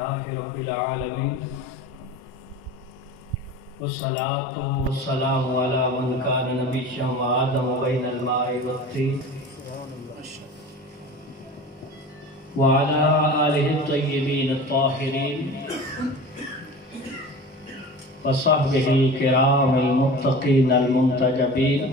لله رب العالمين والصلاة والسلام على من كان نبيا وآدم بين الماء والطين وعلى آله الطيبين الطاهرين وصحبه الكرام المتقين المنتجبين.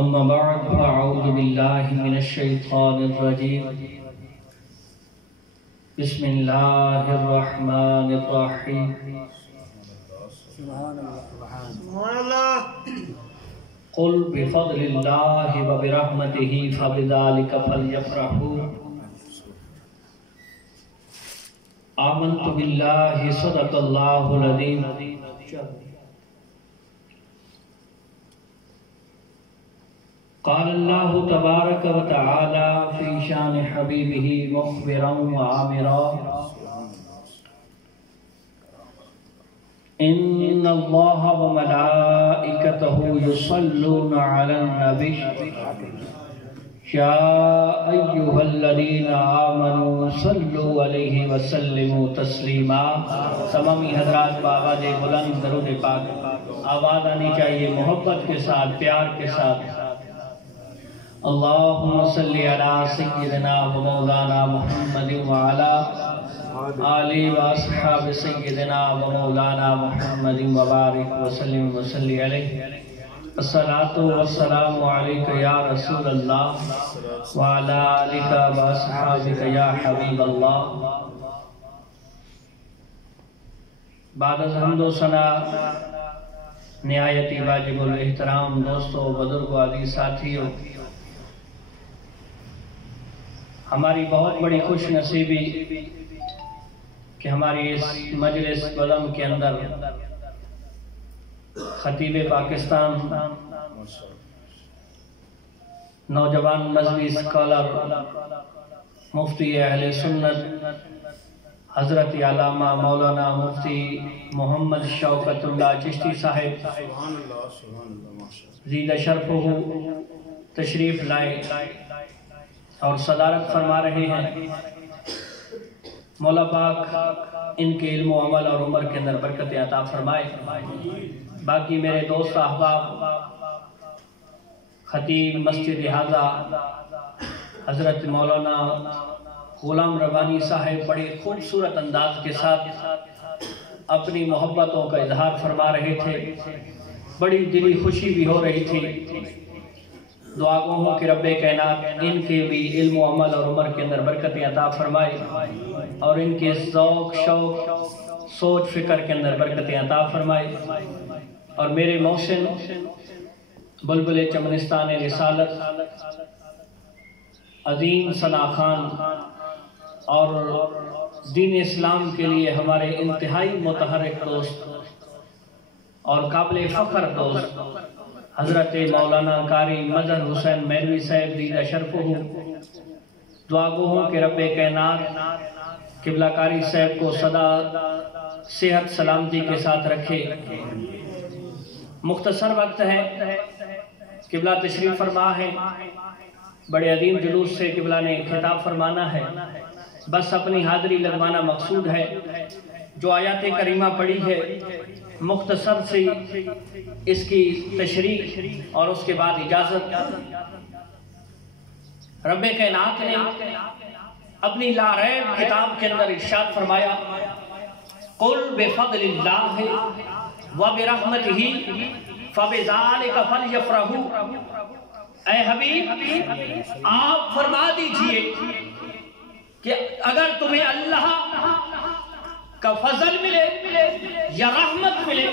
أما بعد فأعوذ بالله من الشيطان الرجيم. بسم الله الرحمن الرحيم. سبحان الله. قل بفضل الله وبرحمته فبذلك فليفرحوا. آمنت بالله صدق الله العظيم. قال الله تبارك وتعالى في شان حبيبه مخبرا وآمرا إن الله وملائكته يصلون على النبي يا أيها الذين آمنوا صلوا عليه وسلموا تسلیما. تمامی حضرات بآواز بلند درود پاک آواز آنی چاہیے محبت کے ساتھ، پیار کے ساتھ. اللہم صلی علی سیدنا و مولانا محمد وعلی آلہ و اصحاب سیدنا و مولانا محمد وبارک وسلم وصلی علیہ. الصلاة والسلام علیک یا رسول اللہ وعلی آلک و اصحابک یا حبیب اللہ. بعد از حمد و ثنا نہایت واجب الاحترام دوستو، بزرگو، عزیز ساتھیو، ہماری بہت بڑی خوش نصیبی کہ ہماری اس مجلس علم کے اندر خطیب پاکستان، نوجوان مذہبی اسکالر، مفتی اہل سنت حضرت علامہ مولانا مفتی محمد شوکت اللہ چشتی صاحب زیدہ شرفہ تشریف لائے اور صدارت فرما رہے ہیں. مولا پاک ان کے علم و عمل اور عمر کے اندر برکت عطا فرمائے. باقی میرے دوست احباب، خطیب مسجد حاضہ حضرت مولانا غلام ربانی صاحب بڑے خوبصورت انداز کے ساتھ اپنی محبتوں کا اظہار فرما رہے تھے. بڑی دلی خوشی بھی ہو رہی تھی. دعا گو ہوں کہ رب کائنات ان کے بھی علم و عمل اور عمر کے اندر برکت عطا فرمائے اور ان کے ذوق، شوق، سوچ، فکر کے اندر برکت عطا فرمائے. اور میرے محسن بلبل چمنستان رسالت عظیم ثنا خان اور دین اسلام کے لیے ہمارے انتہائی متحرک دوست اور قابل فخر دوست حضرت مولانا قاری مظہر حسین میروی صاحب زیدہ شرفہ، دعا گو ہوں کہ رب کائنات قبلہ قاری صاحب کو سدا صحت سلامتی کے ساتھ رکھے. مختصر وقت ہے، قبلہ تشریف فرما ہے، بڑے عظیم جلوس سے قبلہ نے خطاب فرمانا ہے. بس اپنی حاضری لگوانا مقصود ہے. جو آیات کریمہ پڑھی ہے مختصر سی اس کی تشریح اور اس کے بعد اجازت. رب کائنات نے اپنی لا ریب کتاب کے اندر ارشاد فرمایا، قل بفضل اللہ وبرحمتہ فبذلک فلیفرحوا. اے حبیب آپ فرما دیجئے کہ اگر تمہیں اللہ کا فضل ملے یا رحمت ملے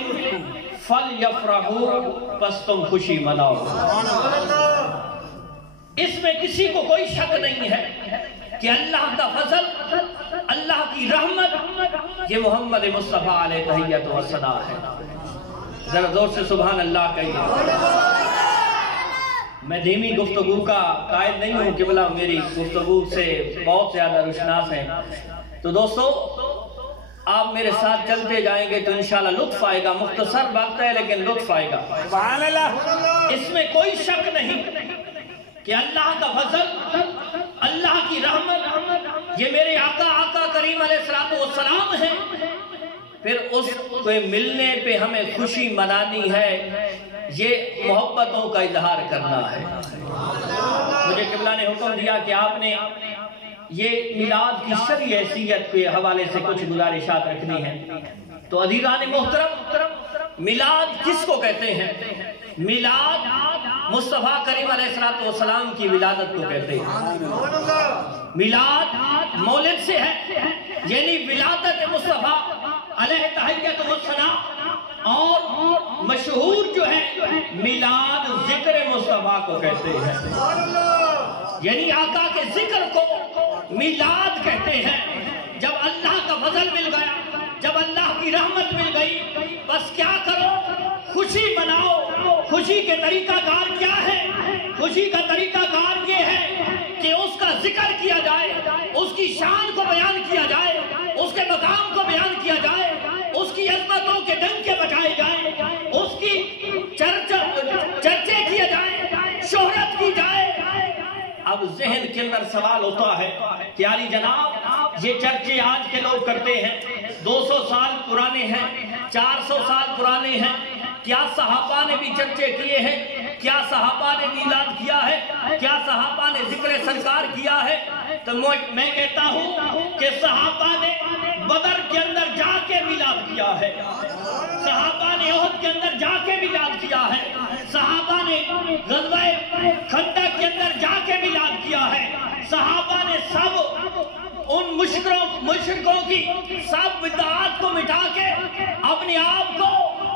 فَلْيَفْرَحُوا، پس تم خوشی مناؤ. اس میں کسی کو کوئی شک نہیں ہے کہ اللہ کا فضل، اللہ کی رحمت یہ محمد مصطفیٰ علیہ تحیت و ثنا ہے. ذرا زور سے سبحان اللہ کہیے. میں دھیمی گفتگو کا قائل نہیں ہوں، قبلہ میری گفتگو سے بہت زیادہ روشناس ہیں. تو دوستو آپ میرے ساتھ چلتے جائیں گے تو انشاءاللہ لطف آئے گا. مختصر وقت ہے لیکن لطف آئے گا. اس میں کوئی شک نہیں کہ اللہ کا فضل، اللہ کی رحمت یہ میرے آقا کریم علیہ السلام ہے، پھر اس کو ملنے پہ ہمیں خوشی منانی ہے، یہ محبتوں کا اظہار کرنا ہے۔ مجھے قبلہ نے حکم دیا کہ آپ نے یہ میلاد کی شرعی حیثیت کے حوالے سے کچھ گزارشات رکھنی ہے۔ تو عزیزان محترم، میلاد کس کو کہتے ہیں؟ میلاد مصطفیٰ کریم علیہ السلام کی ولادت کو کہتے ہیں۔ میلاد مولد سے ہے، یعنی ولادت مصطفیٰ علیہ تحیت و ثنا، اور مشہور جو ہے میلاد ذکر مصطفیٰ کو کہتے ہیں، یعنی آقا کے ذکر کو میلاد کہتے ہیں۔ جب اللہ کا فضل مل گیا، جب اللہ کی رحمت مل گئی، بس کیا کرو؟ خوشی مناؤ۔ خوشی کے طریقہ کار کیا ہے؟ خوشی کا طریقہ کار یہ ہے کہ اس کا ذکر کیا جائے، اس کی شان کو بیان کیا جائے، اس کے مقام کو بیان کیا جائے، اس کی عظمتوں کے ڈنکے بجائے جائیں، اس کی چرچے کیے جائیں، شہرت کی جائے۔ اب ذہن کے اندر سوال ہوتا ہے کہ علی جناب یہ چرچے آج کے لوگ کرتے ہیں، 200 سال پرانے ہیں، 400 سال پرانے ہیں، کیا صحابہ نے بھی چرچے کیے ہیں؟ کیا صحابہ نے میلاد کیا ہے؟ کیا صحابہ نے ذکر سرکار کیا ہے؟ تو میں کہتا ہوں کہ صحابہ نے بدر کے اندر جا کے میلاد کیا ہے، صحابہ نے احد کے اندر جا کے میلاد کیا ہے، صحابہ نے غزوہ خندق کے اندر جا کے میلاد کیا ہے، صحابہ نے سب ان مشرکوں کی سب بدعات کو مٹا کے اپنے آپ کو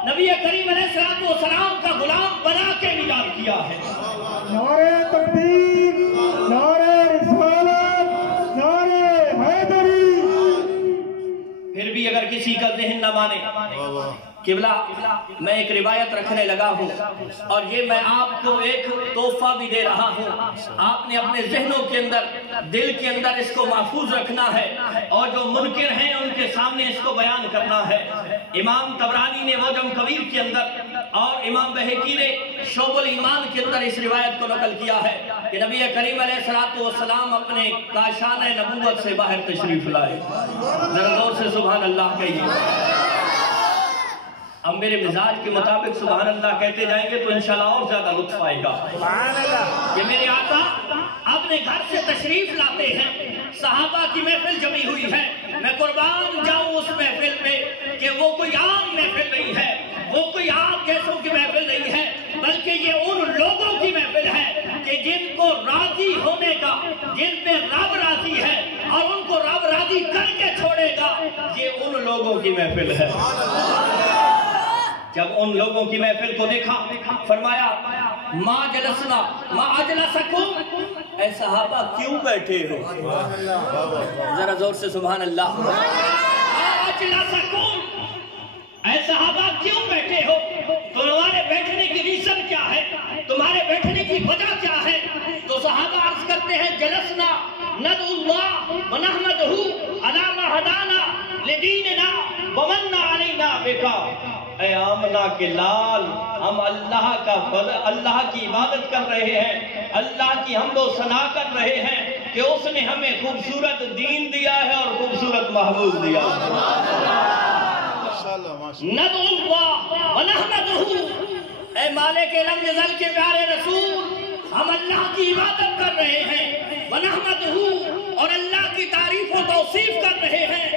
نبی کریم علیہ السلام کا غلام بنا کے میلاد کیا ہے۔ نعرہ تکبیر، نعرہ رسالت، نعرہ حیدری۔ پھر بھی اگر کسی کا ذہن نہ مانے، قبلہ میں ایک روایت رکھنے لگا ہوں، اور یہ میں آپ کو ایک تحفہ بھی دے رہا ہوں۔ آپ نے اپنے ذہنوں کے اندر، دل کے اندر اس کو محفوظ رکھنا ہے، اور جو منکر ہیں ان کے سامنے اس کو بیان کرنا ہے۔ امام طبرانی نے معجم کبیر کے اندر اور امام بہقی نے شعب الایمان کے اندر اس روایت کو نقل کیا ہے کہ نبی کریم علیہ السلام اپنے کاشانہ نبوت سے باہر تشریف لائے۔ ذرا زور سے سبحان اللہ کہیے۔ اب میرے مزاج کے مطابق سبحان اللہ کہتے جائیں گے تو انشاءاللہ اور زیادہ لطف آئے گا۔ کہ میرے آقا اپنے گھر سے تشریف لاتے ہیں، صحابہ کی محفل جمی ہوئی ہے، میں قربان جاؤں اس محفل میں کہ وہ کوئی عام محفل نہیں ہے، وہ کوئی عام جیسوں کی محفل نہیں ہے، بلکہ یہ ان لوگوں کی محفل ہے کہ جن کو راضی ہونے کا، جن پہ رب راضی ہے اور ان کو رب راضی کر کے چھوڑے گا، یہ ان لوگوں کی محفل ہے۔ جب ان لوگوں کی محفل کو دیکھا، فرمایا ما جلسنا ما اجلسکم، اے صحابہ کیوں بیٹھے ہو؟ ذرا زور سے سبحان اللہ۔ ما اجلسکم، اے صحابہ کیوں بیٹھے ہو؟ تمہارے بیٹھنے کی ریزن کیا ہے؟ تمہارے بیٹھنے کی وجہ کیا ہے؟ تو صحابہ عرض کرتے ہیں جلسنا ندعو اللہ ونحمدہ علی ما ہدانا لدیننا ومن علینا بکا۔ اے آمنہ کے لال، ہم اللہ کی عبادت کر رہے ہیں، اللہ کی حمد و ثنا کر رہے ہیں کہ اس نے ہمیں خوبصورت دین دیا ہے اور خوبصورت محبوب دیا ہے۔ ندعو اللہ ونحمدہ، اے مالک لم یزل کے پیارے رسول، ہم اللہ کی عبادت کر رہے ہیں، ونحمدہ، اور اللہ کی تعریف و توصیف کر رہے ہیں،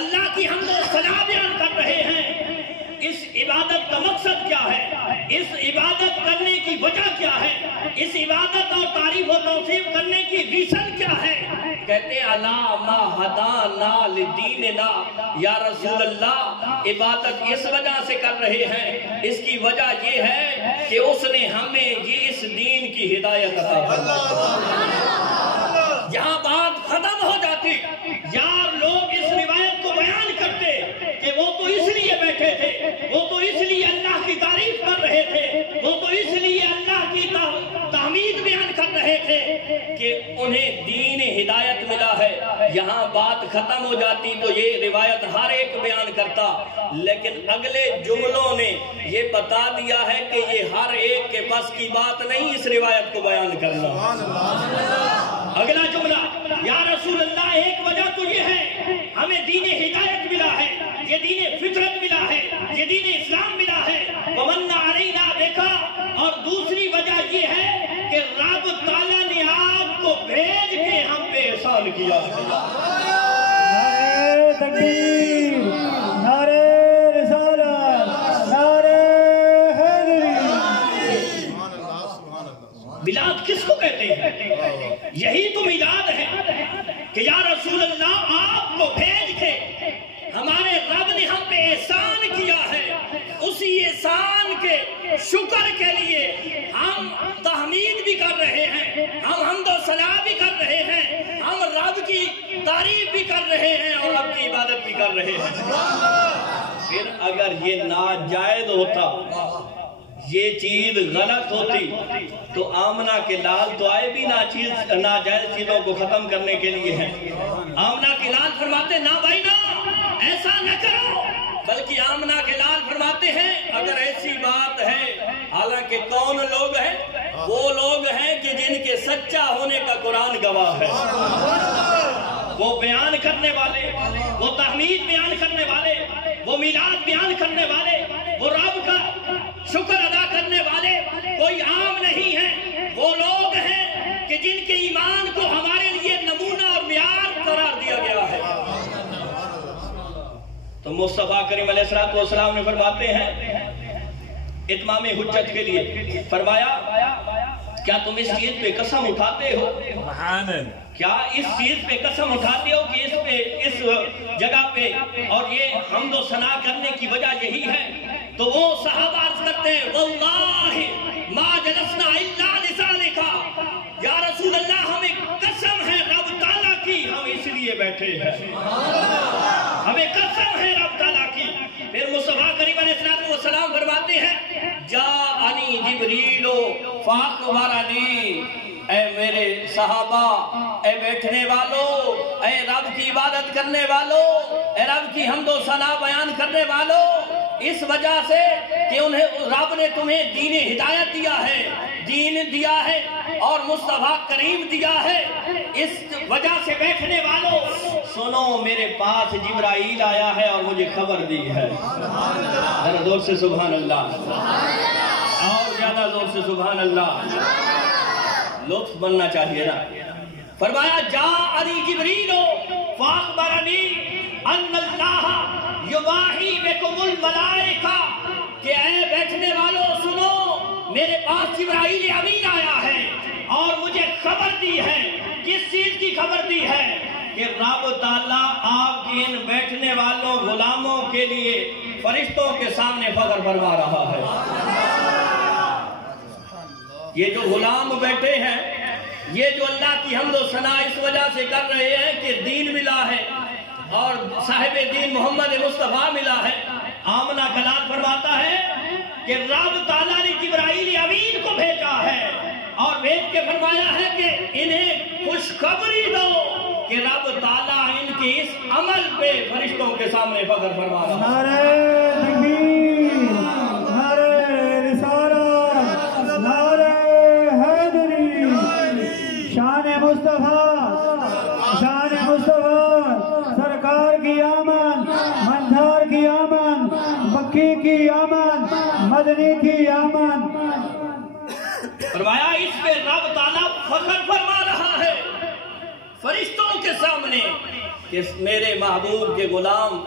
اللہ کی حمد و ثنا بیان کر رہے ہیں۔ اس عبادت کا مقصد کیا ہے؟ اس عبادت کرنے کی وجہ کیا ہے؟ اس عبادت اور تعریف و توصیف کرنے کی ریزن کیا ہے؟ کہتے ہیں علی ما ہدانا لدیننا، یا رسول اللہ عبادت اس وجہ سے کر رہے ہیں، اس کی وجہ یہ ہے کہ اس نے ہمیں یہ اس دین کی ہدایت عطا فرمائی۔ یہاں بات ختم ہو جاتی، یار لوگ اس روایت کو بیان کرتے کہ وہ تو اس لیے بیٹھے تھے، وہ تو اس لیے اللہ کی تعریف کر رہے تھے، وہ تو اس لیے اللہ کی تحمید بیان کر کر رہے تھے کہ انہیں دین ہدایت ملا ہے، یہاں بات ختم ہو جاتی تو یہ روایت ہر ایک بیان کرتا، لیکن اگلے جملوں نے یہ بتا دیا ہے کہ یہ ہر ایک کے بس کی بات نہیں اس روایت کو بیان کرنا۔ اگلا جملہ، یا رسول اللہ ایک وجہ تو یہ ہے ہمیں دین ہدایت ملا ہے، یہ دین فطرت ملا ہے، یہ دین اسلام ملا ہے، وَمَنَّ عَلَيْنَا دیکھا، اور دوسری وجہ یہ ہے کہ رب تعالیٰ نے آپ کو بھیج کے ہم پہ احسان کیا ہے۔ نعرہ تکبیر، نعرہ رسالت، نعرہ حیدری۔ میلاد کس کو کہتے ہیں؟ یہی تو میلاد ہے کہ یا رسول اللہ آپ کو بھیج کے ہمارے رب نے ہم پہ احسان کیا ہے، اسی احسان کے شکر کے لیے ہم تحمید بھی کر رہے ہیں، ہم حمد و ثنا بھی کر رہے ہیں، ہم رب کی تعریف بھی کر رہے ہیں اور رب کی عبادت بھی کر رہے ہیں۔ پھر اگر یہ ناجائز ہوتا، یہ چیز غلط ہوتی تو آمنہ کے لال تو آئے بھی ناجائز چیزوں کو ختم کرنے کے لیے ہیں۔ آمنہ کے لال فرماتے نا بھائی نا ایسا نہ کرو، بلکہ آمنہ کے لال فرماتے ہیں اگر ایسی بات ہے، حالانکہ کون لوگ ہیں؟ وہ لوگ ہیں کہ جن کے سچا ہونے کا قرآن گواہ ہے، وہ بیان کرنے والے، وہ تحمید بیان کرنے والے، وہ میلاد بیان کرنے والے، وہ رب کا شکر ادا کرنے والے کوئی عام نہیں ہے، وہ لوگ ہیں کہ جن کے ایمان کو ہمارے لیے نمونہ اور معیار قرار دیا گیا ہے۔ تو مصطفیٰ کریم علیہ السلام نے فرماتے ہیں اتمام حجت کے لیے، فرمایا کیا تم اس چیز پہ قسم اٹھاتے ہو؟ کیا اس چیز پہ قسم اٹھاتے ہو کہ اس جگہ پہ اور یہ حمد و ثنا کرنے کی وجہ یہی ہے؟ تو وہ صحابہ عرض کرتے ہیں واللہ ما جلسنا الا لذالک، یا رسول اللہ ہمیں قسم ہے رب تعالیٰ کی ہم اس لیے بیٹھے ہیں، ہمیں قسم ہے رب تعالیٰ کی۔ پھر مصطفیٰ کریم علیہ السلام فرماتے ہیں جاءنی جبریل فاخبرنی، اے میرے صحابہ، اے بیٹھنے والوں، اے رب کی عبادت کرنے والوں، اے رب کی حمد و ثنا بیان کرنے والوں، اس وجہ سے کہ رب نے تمہیں دین ہدایت دیا ہے، دین دیا ہے اور مصطفیٰ کریم دیا ہے، اس وجہ سے بیٹھنے والوں سنو میرے پاس جبرائیل آیا ہے اور مجھے خبر دی ہے۔ ذرا زور سے سبحان اللہ، اور زیادہ زور سے سبحان اللہ، لطف بننا چاہیے نا۔ فرمایا جاءنی جبریل فاخبرنی ان اللہ یواحی بکم الملائکہ، کہ اے بیٹھنے والوں سنو میرے پاس جبرائیل امین آیا ہے اور مجھے خبر دی ہے۔ کس چیز کی خبر دی ہے؟ کہ رب تعالیٰ آپ کی ان بیٹھنے والوں غلاموں کے لیے فرشتوں کے سامنے فخر فرما رہا ہے۔ یہ جو غلام بیٹھے ہیں، یہ جو اللہ کی حمد و ثنا اس وجہ سے کر رہے ہیں کہ دین ملا ہے اور صاحب دین محمد مصطفیٰ ملا ہے۔ آمنہ کلال فرماتا ہے کہ رب تعالیٰ نے جبرائیل امین کو بھیجا ہے اور بھیج کے فرمایا ہے کہ انہیں خوشخبری دو کہ رب تعالیٰ ان کے اس عمل پہ فرشتوں کے سامنے فخر فرما رہا ہے۔ نعرہ تکبیر، نعرہ رسالت، نعرہ حیدری۔ شان مصطفیٰ، شان مصطفیٰ، سرکار کی آمن، مندھار کی آمن، مکی کی آمن، مدنی کی آمن۔ فرمایا اس پہ رب تعالیٰ فخر فرما رہا ہے فرشتوں کے سامنے کہ میرے محبوب کے غلام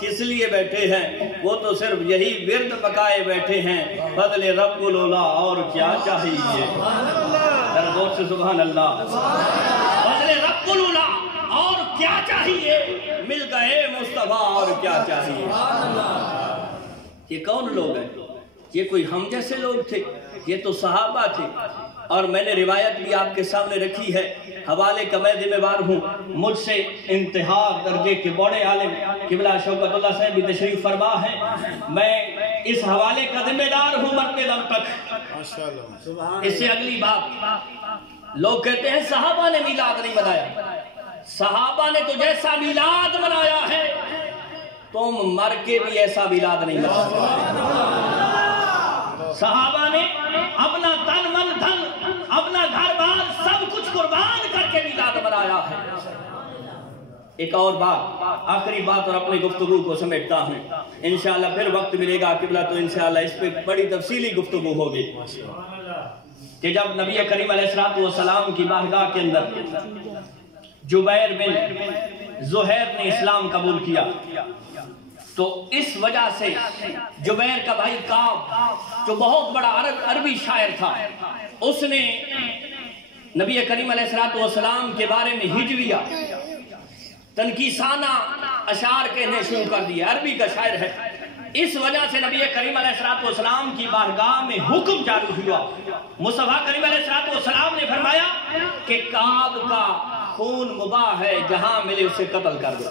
کس لیے بیٹھے ہیں؟ وہ تو صرف یہی ورد پکائے بیٹھے ہیں، فضل رب العلا اور کیا چاہیے؟ ذرا زور سے سبحان اللہ۔ فضل رب العلا اور کیا چاہیے؟ مل گئے مصطفیٰ اور کیا چاہیے؟ یہ کون لوگ ہیں؟ یہ کوئی ہم جیسے لوگ تھے؟ یہ تو صحابہ تھے، اور میں نے روایت بھی آپ کے سامنے رکھی ہے، حوالے کا میں ذمہ دار ہوں۔ مجھ سے انتہا درجے کے بڑے عالم قبلہ شوکت اللہ صاحب بھی تشریف فرما ہے، میں اس حوالے کا ذمہ دار ہوں مرتے دم تک۔ اس سے اگلی بات لوگ کہتے ہیں صحابہ نے میلاد نہیں منایا. صحابہ نے تو جیسا میلاد منایا ہے تم مر کے بھی ایسا میلاد نہیں منا سکتے. صحابہ نے اپنا تن من دھن اپنا گھر بار سب کچھ قربان کر کے میلاد منایا ہے. ایک اور بات, آخری بات اور اپنی گفتگو کو سمیٹتا ہوں. انشاءاللہ پھر وقت ملے گا قبلہ تو انشاءاللہ اس پہ بڑی تفصیلی گفتگو ہوگی کہ جب نبی کریم علیہ السلام کی بارگاہ کے اندر جبیر بن زہیر نے اسلام قبول کیا تو اس وجہ سے جبیر کا بھائی کعب جو بہت بڑا عربی شاعر تھا, اس نے نبی کریم علیہ السلام کے بارے میں ہجویہ تنقیسانہ اشعار کہنے شروع کر دیے. عربی کا شاعر ہے. اس وجہ سے نبی کریم علیہ السلام کی بارگاہ میں حکم جاری ہوا. مصطفیٰ کریم علیہ السلام نے فرمایا کہ کعب کا خون مباح ہے, جہاں ملے اسے قتل کر دو.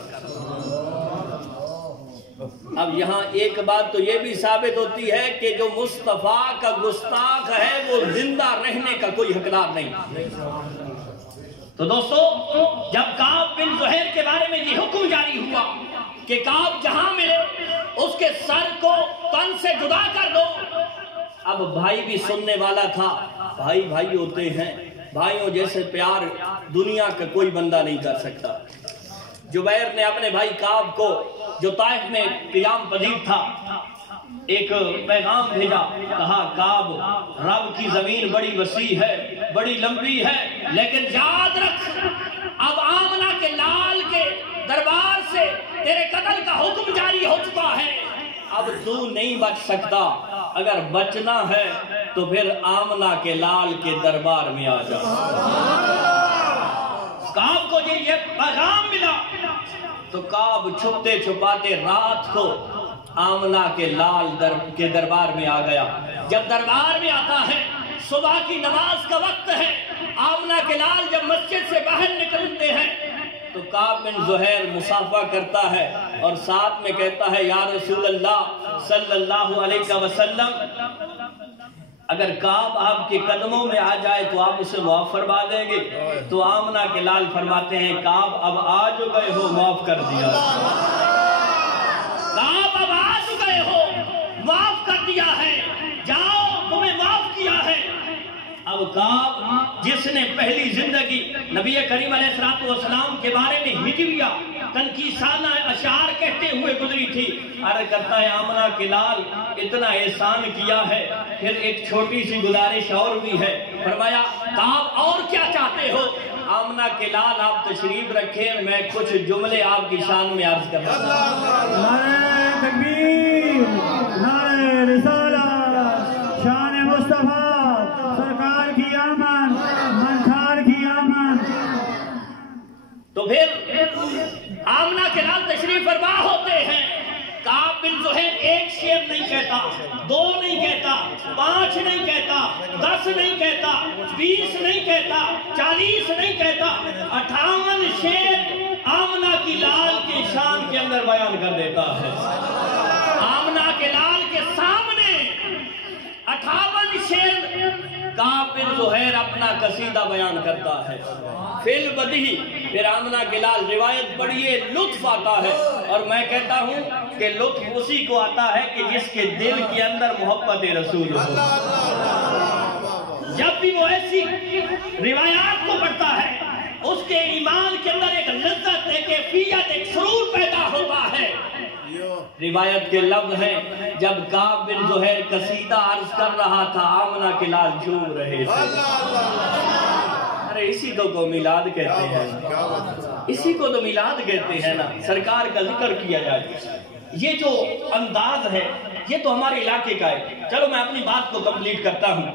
اب یہاں ایک بات تو یہ بھی ثابت ہوتی ہے کہ جو مصطفیٰ کا گستاخ ہے وہ زندہ رہنے کا کوئی حقدار نہیں. تو دوستو, جب کعب بن زہیر کے بارے میں یہ حکم جاری ہوا کہ کعب جہاں ملے اس کے سر کو تن سے جدا کر دو, اب بھائی بھی سننے والا تھا. بھائی بھائی ہوتے ہیں, بھائیوں جیسے پیار دنیا کا کوئی بندہ نہیں کر سکتا. جبیر نے اپنے بھائی کعب کو جو طائف میں قیام پذیر تھا ایک پیغام بھیجا. کہا کعب, رب کی زمین بڑی وسیع ہے, بڑی لمبی ہے, لیکن یاد رکھ اب آمنہ کے لال کے دربار سے تیرے قتل کا حکم جاری ہو چکا ہے. اب تو نہیں بچ سکتا. اگر بچنا ہے تو پھر آمنہ کے لال کے دربار میں آ جا. کعب کو یہ پیغام ملا تو کعب چھپتے چھپاتے رات کو آمنہ کے لال کے دربار میں آ گیا. جب دربار میں آتا ہے, صبح کی نماز کا وقت ہے, آمنہ کے لال جب مسجد سے باہر نکلتے ہیں تو کعب بن زہیر مصافحہ کرتا ہے اور ساتھ میں کہتا ہے یا رسول اللہ صلی اللہ علیہ وسلم, اگر کعب آپ کے قدموں میں آ جائے تو آپ اسے معاف فرما دیں گے. تو آمنہ کے لال فرماتے ہیں کعب اب آ جو گئے ہو معاف کر دیا. کعب اب آ جو گئے ہو معاف کر دیا ہے, جاؤ تمہیں معاف کیا ہے. اب کعب جس نے پہلی زندگی نبی کریم علیہ السلام کے بارے میں ہجویہ تنقیسانہ اشعار کہتے ہوئے گزری تھی, عرض کرتا ہے آمنہ کے لال اتنا احسان کیا ہے, پھر ایک چھوٹی سی گزارش اور بھی ہے. فرمایا کعب اور کیا چاہتے ہو؟ آمنہ کے لال آپ تشریف رکھیں, میں کچھ جملے آپ کی شان میں عرض کرتا ہوں. نعرہ تکبیر, نعرہ رسالت, شان مصطفیٰ, سرکار کی آمن, منتھار کی آمن. تو پھر آمنہ کے لال تشریف فرما ہوتے ہیں. کعب بن زہیر ایک شعر نہیں کہتا, 2 نہیں کہتا, 5 نہیں کہتا, 10 نہیں کہتا, 20 نہیں کہتا, 40 نہیں کہتا, 58 شعر آمنہ کی لال کے شان کے اندر بیان کر دیتا ہے. آمنہ کے لال کے سامنے 58 شعر کعب بن زہیر اپنا قصیدہ بیان کرتا ہے. فی البدیہی, پھر آمنہ کے لال روایت پڑھیے, لطف آتا ہے. اور میں کہتا ہوں کہ لطف اسی کو آتا ہے کہ جس کے دل کے اندر محبت رسول ہو. جب بھی وہ ایسی روایات کو پڑھتا ہے اس کے ایمان کے اندر ایک لذت, ایک کیفیت, ایک سرور پیدا ہوتا ہے. روایت کے لفظ ہیں جب کعب بن زہیر قصیدہ عرض کر رہا تھا آمنہ کے لال جھوم رہے تھے. ارے اسی کو میلاد کہتے ہیں, اسی کو تو میلاد کہتے ہیں نا, سرکار کا ذکر کیا جائے. یہ جو انداز ہے یہ تو ہمارے علاقے کا ہے. چلو میں اپنی بات کو کمپلیٹ کرتا ہوں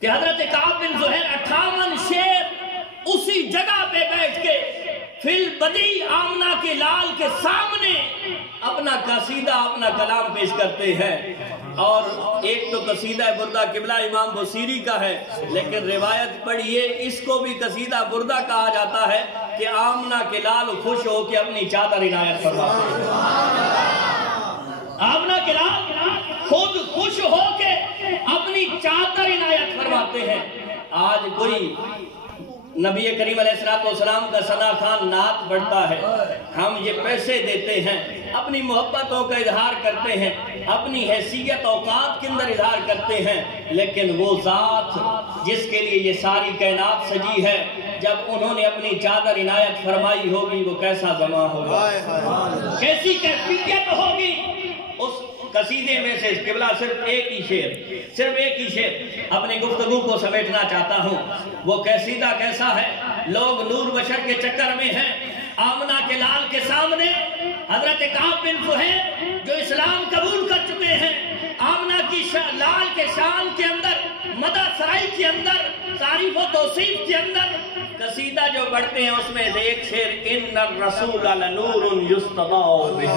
کہ حضرت کعب بن زہیر 58 شعر اسی جگہ پہ بیٹھ کے فی البدی آمنہ کے لال کے سامنے اپنا قصیدہ, اپنا کلام پیش کرتے ہیں. اور ایک تو قصیدہ بردہ قبلہ امام بصیری کا ہے, لیکن روایت پڑھیے اس کو بھی قصیدہ بردہ کہا جاتا ہے کہ آمنہ کے لال خوش ہو کے اپنی چادر عنایت فرماتے ہیں. آمنہ کے لال خود خوش ہو کے اپنی چادر عنایت فرماتے ہیں. آج کوئی نبی کریم علیہ السلام کا ثنا خان نعت پڑھتا ہے، ہم یہ پیسے دیتے ہیں، اپنی محبتوں کا اظہار کرتے ہیں، اپنی حیثیت اوقات کے اندر اظہار کرتے ہیں، لیکن وہ ذات جس کے لیے یہ ساری کائنات سجی ہے، جب انہوں نے اپنی چادر عنایت فرمائی ہوگی وہ کیسا زمان ہوگا، کیسی کیفیت ہوگی۔ اس قصیدے میں سے قبلہ صرف ایک ہی شعر اپنی گفتگو کو سمیٹنا چاہتا ہوں۔ وہ قصیدہ کیسا ہے؟ لوگ نور بشر کے چکر میں ہیں، آمنہ کے لال کے سامنے حضرت کعب بن زہیر جو اسلام قبول کر چکے ہیں، آمنہ کی لال کے شان کے اندر، مدح سرائی کے اندر، تعریف و توصیف کے اندر قصیدہ جو پڑھتے ہیں اس میں سے ایک شعر ان الرسول لنور یستضاء بہ،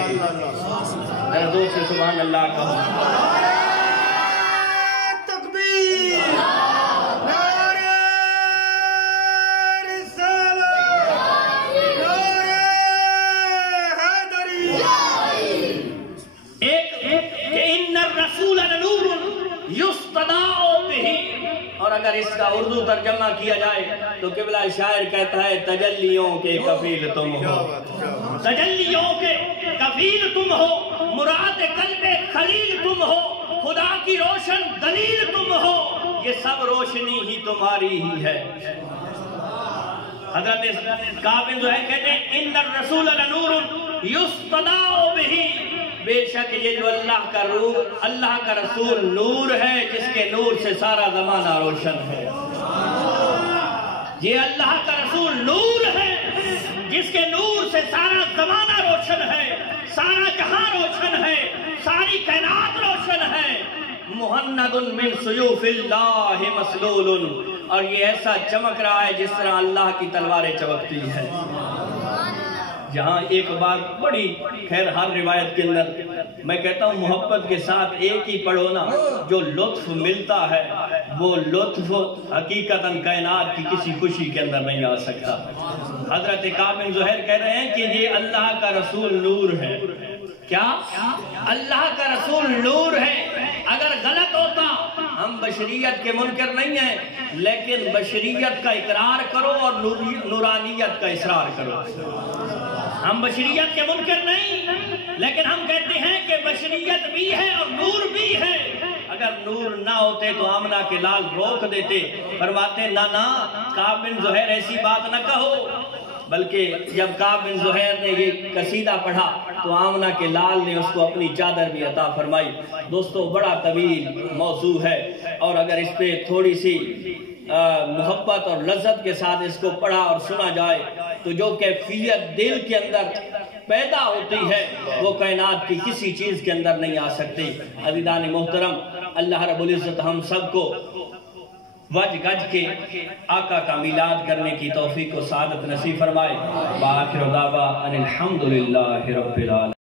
دردوں سے سبحان اللہ کہو۔ تکبیر، نعرہ رسالت، نعرہ حیدری۔ ایک کہ ان الرسول لنور یستضاء بہ، اور اگر اس کا اردو ترجمہ کیا جائے تو قبلہ شاعر کہتا ہے تجلیوں کے کفیل تم ہو، تجلیوں کے کفیل تم ہو، مراد قلب خلیل تم ہو، خدا کی روشن دلیل تم ہو، یہ سب روشنی ہی تمہاری ہی ہے۔ حضرت کعب بن زہیر کہتے ہیں ان الرسول لنور یستضاء بہ، بے شک یہ جو اللہ کا رسول نور ہے جس کے نور سے سارا زمانہ روشن ہے۔ یہ اللہ کا رسول نور ہے جس کے نور سے سارا زمانہ روشن ہے، سارا جہاں روشن ہے، ساری کائنات روشن ہے۔ مہند من سیوف اللہ مسلول، اور یہ ایسا چمک رہا ہے جس طرح اللہ کی تلواریں چمکتی ہے۔ جہاں ایک بات بڑی خیر ہر روایت کے اندر میں کہتا ہوں محبت کے ساتھ ایک ہی پڑھو نا، جو لطف ملتا ہے وہ لطف حقیقتاً کائنات کی کسی خوشی کے اندر نہیں آ سکتا۔ حضرت کعب بن زہیر کہہ رہے ہیں کہ یہ اللہ کا رسول نور ہے۔ کیا؟ اللہ کا رسول نور ہے۔ اگر غلط ہوتا، ہم بشریت کے منکر نہیں ہیں، لیکن بشریت کا اقرار کرو اور نورانیت کا اصرار کرو۔ ہم بشریت کے منکر نہیں، لیکن ہم کہتے ہیں کہ بشریت بھی ہے اور نور بھی ہے۔ اگر نور نہ ہوتے تو آمنہ کے لال روک دیتے، فرماتے نہ کعب بن زہیر ایسی بات نہ کہو۔ بلکہ جب کعب بن زہیر نے یہ قصیدہ پڑھا تو آمنہ کے لال نے اس کو اپنی چادر بھی عطا فرمائی۔ دوستو بڑا طویل موضوع ہے، اور اگر اس پہ تھوڑی سی محبت اور لذت کے ساتھ اس کو پڑھا اور سنا جائے تو جو کیفیت دل کے اندر پیدا ہوتی ہے وہ کائنات کی کسی چیز کے اندر نہیں آ سکتی۔ عزیزان محترم، اللہ رب العزت ہم سب کو وج گج کے آقا کا میلاد کرنے کی توفیق و سعادت نصیب فرمائے۔ وآخر دعوانا ان الحمدللہ رب العالمین۔